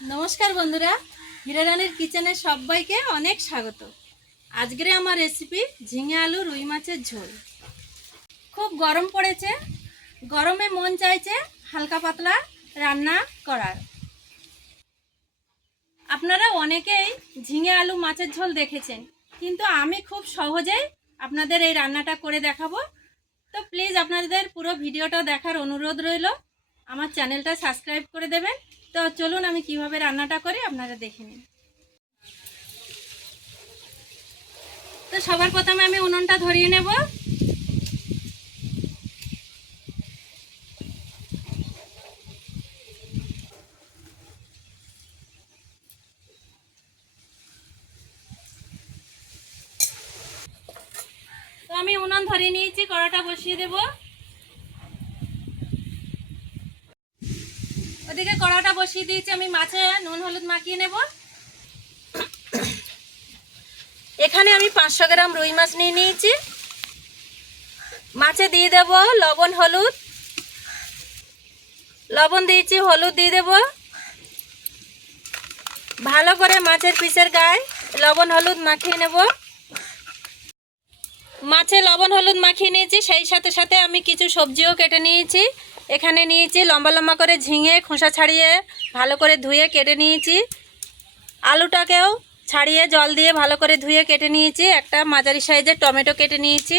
नमस्कार बंधुरा हीरा रानीर किचेने सबाइके अनेक स्वागत। आजके आमार रेसिपि झिंगे आलू रुई माछेर झोल। खूब गरम पड़ेছে, गरमे मन चाइছে हालका पातला रान्ना करार। आपनारा अनेकेई झिंगे आलू माछेर झोल देखेছেন, किन्तु आमी खूब सहजेই आपनादेर এই রান্নাটা করে দেখাবো। तो प्लिज आपनादेर पुरो भिडियोटा देखार अनुरोध रइलो। আমার চ্যানেলটা সাবস্ক্রাইব করে দেবেন। তো চলুন আমি কিভাবে রান্নাটা করি আপনারা দেখে নিন। তো সবার প্রথমে আমি উনুনটা ধরিয়ে নেব। তো আমি উনুন ধরিয়ে নিয়েছি, কড়াটা বসিয়ে দেব। ওদিকে কড়াটা বসিয়ে দিয়েছি, আমি মাছে নুন হলুদ মাখিয়ে নেব। এখানে আমি 500 গ্রাম রুই মাছ নিয়ে নিয়েছি। মাছে দিয়ে দেব লবণ হলুদ, লবণ দিয়েছি, হলুদ দিয়ে দেব। ভালো করে মাছের পিসের গায়ে লবণ হলুদ মাখিয়ে নেব। মাছে লবণ হলুদ মাখিয়ে নিয়েছি, সেই সাথে সাথে আমি কিছু সবজিও কেটে নিয়েছি। এখানে নিয়েছি লম্বা লম্বা করে ঝিঙে, খোসা ছাড়িয়ে ভালো করে ধুয়ে কেটে নিয়েছি। আলুটাকেও ছাড়িয়ে জল দিয়ে ভালো করে ধুয়ে কেটে নিয়েছি। একটা মাঝারি সাইজের টমেটো কেটে নিয়েছি।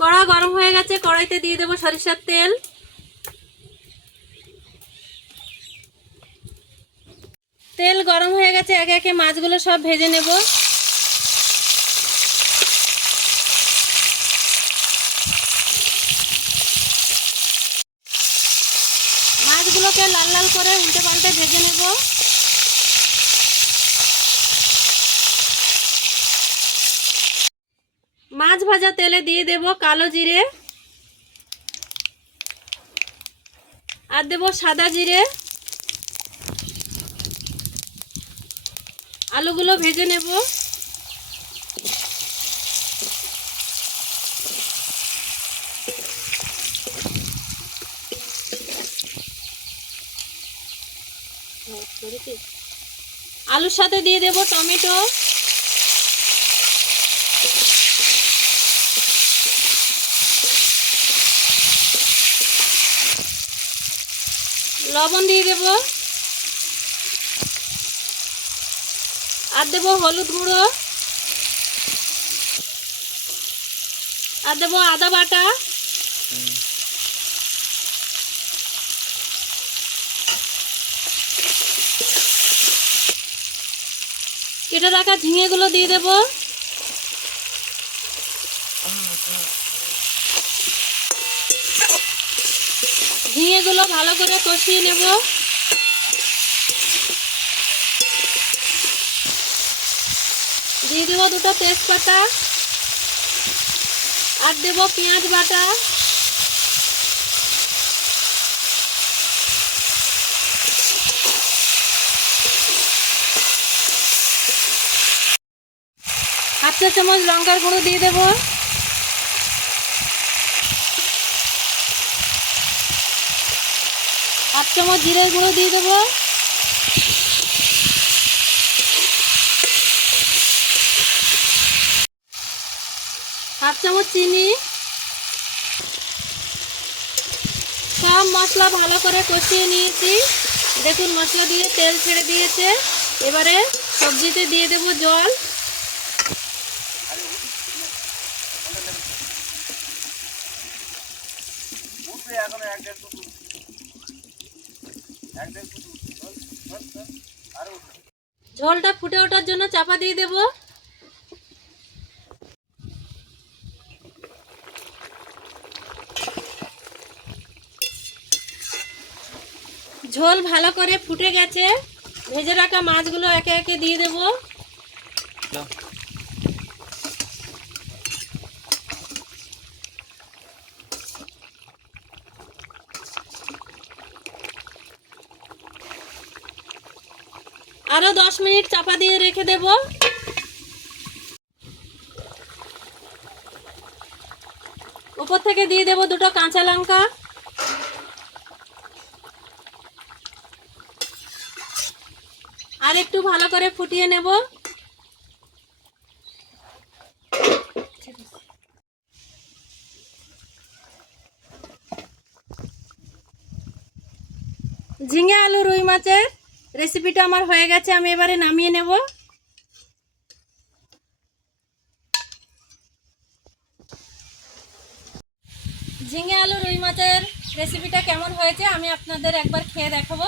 কড়া গরম হয়ে গেছে, কড়াইতে দিয়ে দেব সরিষার তেল। তেল গরম হয়ে গেছে, একে একে মাছগুলো সব ভেজে নেব। মাছগুলোকে লাল লাল করে উল্টে পাল্টে ভেজে নেব। মাছ ভাজা তেলে দিয়ে দেব কালো জিরে আর দেব সাদা জিরে। আলুগুলো ভেজে নেব। আলুর সাথে দিয়ে দেব টমেটো, লবণ দিয়ে দেব আর দেব হলুদ গুঁড়ো আর দেব আদা বাটা। কেটে রাখা ঝিঙেগুলো দিয়ে দেব। ঝিঙেগুলো ভালো করে কষিয়ে নেব। দিয়ে দেব দুটো তেজপাতা আর দেব পেঁয়াজ বাটা। হাফ চা চামচ লঙ্কার গুঁড়ো দিয়ে দেব। হাফ চামচ জিরের গুঁড়ো দিয়ে দেব। হাফ চামচ চিনি। সব মশলা ভালো করে কষিয়ে নিয়েছি। দেখুন মশলা দিয়ে তেল ছেড়ে দিয়েছে। এবারে সবজিতে দিয়ে দেব জল। ঝোলটা ফুটে ওঠার জন্য চাপা দিয়ে দেব। ঝোল ভালো করে ফুটে গেছে, ভেজে রাখা মাছগুলো একে একে দিয়ে দেব। আরো 10 মিনিট চাপা দিয়ে রেখে দেব। উপর থেকে দিয়ে দেব দুটো কাঁচা লঙ্কা। আর একটু ভালো করে ফুটিয়ে নেব। ঝিঙে আলু রুই মাছের রেসিপিটা আমার হয়ে গেছে, আমি এবারে নামিয়ে নেব। ঝিঙে আলু রুই মাছের রেসিপিটা কেমন হয়েছে আমি আপনাদের একবার খেয়ে দেখাবো।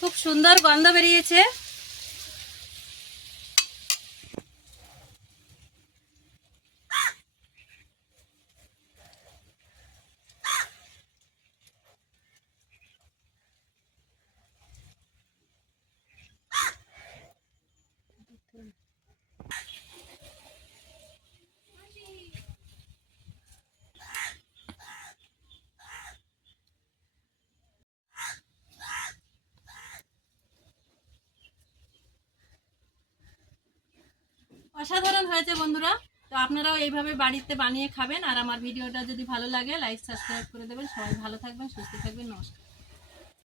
খুব সুন্দর গন্ধ বেরিয়েছে। অসাধারণ হয়েছে বন্ধুরা। তো আপনারাও এইভাবে বাড়িতে বানিয়ে খাবেন। আর আমার ভিডিওটা যদি ভালো লাগে লাইক সাবস্ক্রাইব করে দেবেন। সবাই ভালো থাকবেন, সুস্থ থাকবেন। নমস্কার।